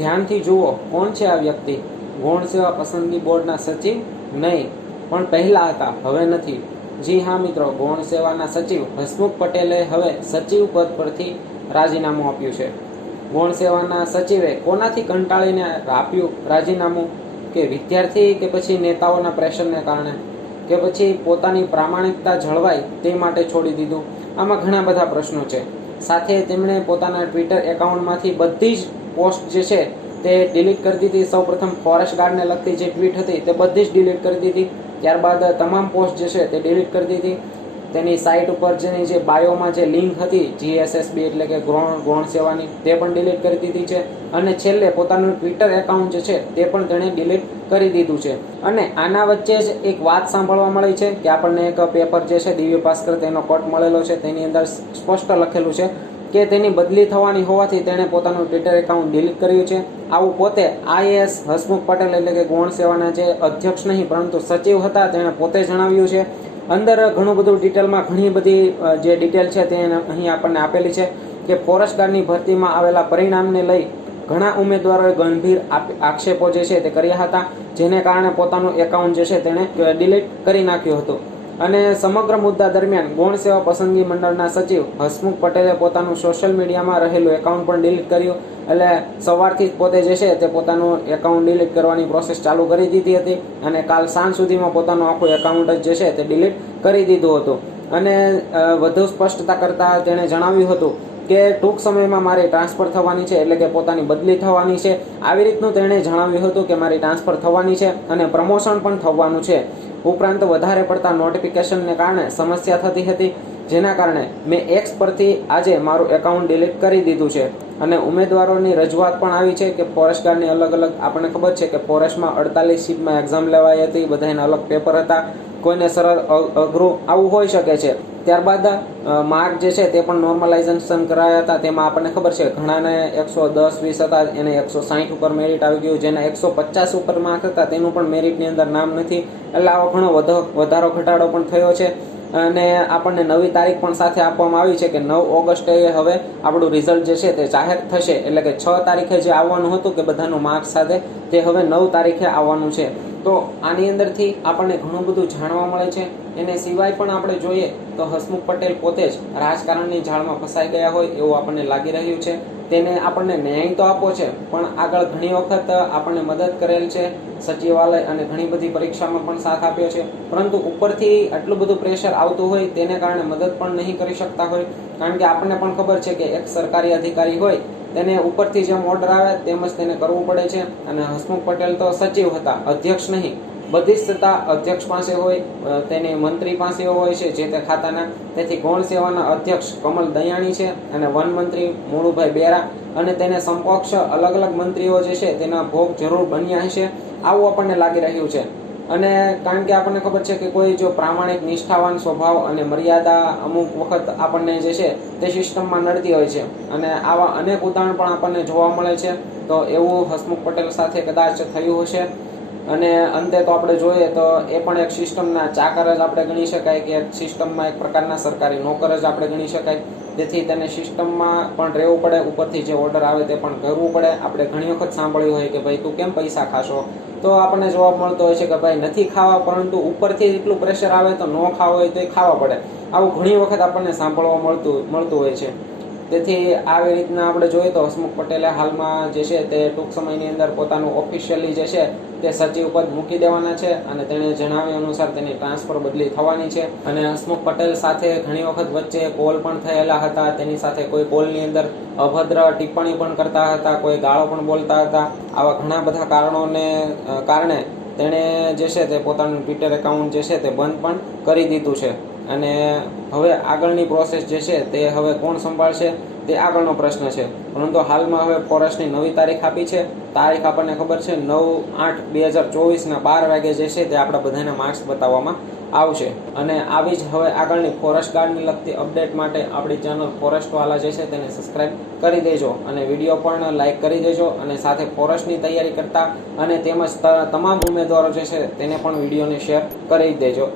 ધ્યાનથી જુઓ, કોણ છે આ વ્યક્તિ? ગૌણ સેવા પસંદગી બોર્ડના સચિવ? નહીં. પણ પહેલા હતા, હવે નથી. જી હા, મિત્રો, ગૌણ સેવાના સચિવ હસમુખ પટેલે હવે સચિવ પદ પરથી રાજીનામું આપ્યું છે. ગૌણ સેવાના સચિવે કોનાથી કંટાળીને આપ્યું રાજીનામું? કે વિદ્યાર્થી કે પછી નેતાઓના પ્રેશરને કારણે? કે પછી પોતાની પ્રામાણિકતા જળવાય તે માટે છોડી દીધું? આમાં ઘણા બધા પ્રશ્નો છે. સાથે તેમણે પોતાના ટ્વિટર એકાઉન્ટમાંથી બધી જ પોસ્ટ જે છે તે ડિલીટ કરી દીધી. સૌપ્રથમ ફોરેસ્ટ ગાર્ડને લગતી જે ટ્વીટ હતી તે બધી જ ડિલીટ કરી દીધી. ત્યારબાદ તમામ પોસ્ટ જે છે તે ડિલીટ કરી દીધી. તેની સાઇટ ઉપર જેની જે બાયોમાં જે લિંક હતી જીએસએસબી એટલે કે ગ્રોણ ગ્રોણ સેવાની, તે પણ ડિલીટ કરી દીધી છે. અને છેલ્લે પોતાનું ટ્વિટર એકાઉન્ટ જે છે તે પણ તેણે ડિલીટ કરી દીધું છે. અને આના વચ્ચે જ એક વાત સાંભળવા મળી છે કે આપણને એક પેપર જે છે દિવ્ય ભાસ્કર તેનો કોટ મળેલો છે. તેની અંદર સ્પષ્ટ લખેલું છે. કે તેની બદલી થવાની હોવાથી તેણે પોતાનું ટ્વિટર એકાઉન્ટ ડિલીટ કર્યું છે. આવું પોતે આઈએએસ હસમુખ પટેલ એટલે કે ગૌણ સેવાના જે અધ્યક્ષ નહીં, પરંતુ સચિવ હતા, તેણે પોતે જણાવ્યું છે. અંદર ઘણું બધું ડિટેલમાં ઘણી બધી જે ડિટેલ છે તે અહીં આપણને આપેલી છે કે ફોરેસ્ટ ગાર્ડની ભરતીમાં આવેલા પરિણામને લઈ ઘણા ઉમેદવારોએ ગંભીર આક્ષેપો જે છે તે કર્યા હતા, જેને કારણે પોતાનું એકાઉન્ટ જે છે તેણે ડિલીટ કરી નાખ્યું હતું. અને સમગ્ર મુદ્દા દરમિયાન ગૌણ સેવા પસંદગી મંડળના સચિવ હસમુખ પટેલે પોતાનું સોશિયલ મીડિયામાં રહેલું એકાઉન્ટ પણ ડિલીટ કર્યું. એટલે સવારથી જ પોતે જે છે તે પોતાનું એકાઉન્ટ ડિલીટ કરવાની પ્રોસેસ ચાલુ કરી દીધી હતી અને કાલ સાંજ સુધીમાં પોતાનું આખું એકાઉન્ટ જ જે છે તે ડિલીટ કરી દીધું હતું. અને વધુ સ્પષ્ટતા કરતાં તેણે જણાવ્યું હતું કે ટૂંક સમયમાં મારી ટ્રાન્સફર થવાની છે એટલે કે પોતાની બદલી થવાની છે. આવી રીતનું તેણે જણાવ્યું હતું કે મારી ટ્રાન્સફર થવાની છે અને પ્રમોશન પણ થવાનું છે. ઉપરાંત વધારે પડતા નોટિફિકેશનને કારણે સમસ્યા થતી હતી, જેના કારણે મેં એક્સ પરથી આજે મારું એકાઉન્ટ ડિલીટ કરી દીધું છે. અને ઉમેદવારોની રજૂઆત પણ આવી છે કે ફોરેસ્ટ ગાર્ડની અલગ અલગ, આપણને ખબર છે કે ફોરેસ્ટમાં અડતાલીસ સીટમાં એક્ઝામ લેવાઈ હતી બધાને અલગ પેપર હતા. કોઈને સરળ અઘરું આવું હોઈ શકે છે. ત્યારબાદ માર્ક જે છે તે પણ નોર્મલાઇઝેશન કરાયા હતા. તેમાં આપણને ખબર છે, ઘણાને એકસો દસ, વીસ હતા, એને એકસો સાહીઠ ઉપર મેરિટ આવી ગયું. જેના એકસો પચાસ ઉપર માર્ક હતા, તેનું પણ મેરિટની અંદર નામ નથી. એટલે આવો ઘણો વધો, વધારો ઘટાડો પણ થયો છે. અને આપણને નવી તારીખ પણ સાથે આપવામાં આવી છે કે નવ ઓગસ્ટે હવે આપણું રિઝલ્ટ જે છે તે જાહેર થશે. એટલે કે છ તારીખે જે આવવાનું હતું કે બધાનું માર્ક સાથે તે હવે નવ તારીખે આવવાનું છે. તો આની અંદરથી આપણને ઘણું બધું જાણવા મળે છે. એને સિવાય પણ આપણે જોઈએ તો હસમુખ પટેલ પોતે જ રાજકારણની જાળમાં ફસાઈ ગયા હોય એવું આપણને લાગી રહ્યું છે. તેને આપણને ન્યાય તો આપવો છે, પણ આગળ ઘણી વખત આપણને મદદ કરેલ છે, સચિવાલય અને ઘણી બધી પરીક્ષામાં પણ સાથ આપ્યો છે. પરંતુ ઉપરથી આટલું બધું પ્રેશર આવતું હોય તેને કારણે મદદ પણ નહીં કરી શકતા હોય. કારણ કે આપણને પણ ખબર છે કે એક સરકારી અધિકારી હોય, તેને ઉપરથી જેમ ઓર્ડર આવે, તેમ જ તેને કરવું પડે છે. અને હસમુખ પટેલ તો સચિવ હતા, અધ્યક્ષ નહીં. બધી જ અધ્યક્ષ પાસે હોય તેની મંત્રી પાસે હોય છે, જે તે ખાતાના, તેથી ગૌણ સેવાના અધ્યક્ષ કમલ દયાણી છે અને વન મંત્રી મોળુભાઈ બેરા અને તેને સમકક્ષ અલગ અલગ મંત્રીઓ જે છે તેના ભોગ જરૂર બન્યા હશે, આવું આપણને લાગી રહ્યું છે. અને કારણ કે આપણને ખબર છે કે કોઈ જો પ્રામાણિક, નિષ્ઠાવાન સ્વભાવ અને મર્યાદા અમુક વખત આપણને જે છે તે સિસ્ટમમાં નડતી હોય છે અને આવા અનેક ઉદાહરણ પણ આપણને જોવા મળે છે, તો એવું હસમુખ પટેલ સાથે કદાચ થયું હશે. અને અંતે તો આપણે જોઈએ તો એ પણ એક સિસ્ટમના ચાકર જ આપણે ગણી શકાય કે એક સિસ્ટમમાં એક પ્રકારના સરકારી નોકર જ આપણે ગણી શકાય. તેથી તેને સિસ્ટમમાં પણ રહેવું પડે, ઉપરથી જે ઓર્ડર આવે તે પણ કરવું પડે. આપણે ઘણી વખત સાંભળ્યું હોય કે ભાઈ તું કેમ પૈસા ખાશો? તો આપણને જવાબ મળતો હોય છે કે ભાઈ નથી ખાવા, પરંતુ ઉપરથી એટલું પ્રેશર આવે તો ન ખાવા હોય તો એ ખાવા પડે. આવું ઘણી વખત આપણને સાંભળવા મળતું મળતું હોય છે. તેથી આવી રીતના આપણે જોઈએ તો હસમુખ પટેલે હાલમાં જે છે તે ટૂંક સમયની અંદર પોતાનું ઓફિશિયલી જે છે તે સચિવ પદ મૂકી દેવાના છે અને તેણે જણાવ્યા અનુસાર તેની ટ્રાન્સફર બદલી થવાની છે. અને હસમુખ પટેલ સાથે ઘણી વખત વચ્ચે કોલ પણ થયેલા હતા. તેની સાથે કોઈ કોલની અંદર અભદ્ર ટિપ્પણી પણ કરતા હતા, કોઈ ગાળો પણ બોલતા હતા. આવા ઘણા બધા કારણોને કારણે તેણે જે છે તે પોતાનું ટ્વિટર એકાઉન્ટ જે છે તે બંધ પણ કરી દીધું છે. અને હવે આગળની પ્રોસેસ જે છે તે હવે કોણ સંભાળશે? તે આગળનો પ્રશ્ન છે. પરંતુ હાલમાં હવે ફોરેસ્ટની નવી તારીખ આપી છે. તારીખ આપણને ખબર છે, નવ આઠ બે હજાર ચોવીસના બાર વાગે જે છે તે આપણા બધાને માર્ક્સ બતાવવામાં આવશે. અને આવી જ હવે આગળની ફોરેસ્ટ ગાર્ડને લગતી અપડેટ માટે આપણી ચેનલ ફોરેસ્ટવાલા જે છે તેને સબસ્ક્રાઇબ કરી દેજો. અને વીડિયો પણ લાઇક કરી દેજો અને સાથે ફોરેસ્ટની તૈયારી કરતા અને તેમજ તમામ ઉમેદવારો જે છે તેને પણ વિડીયોને શેર કરી દેજો.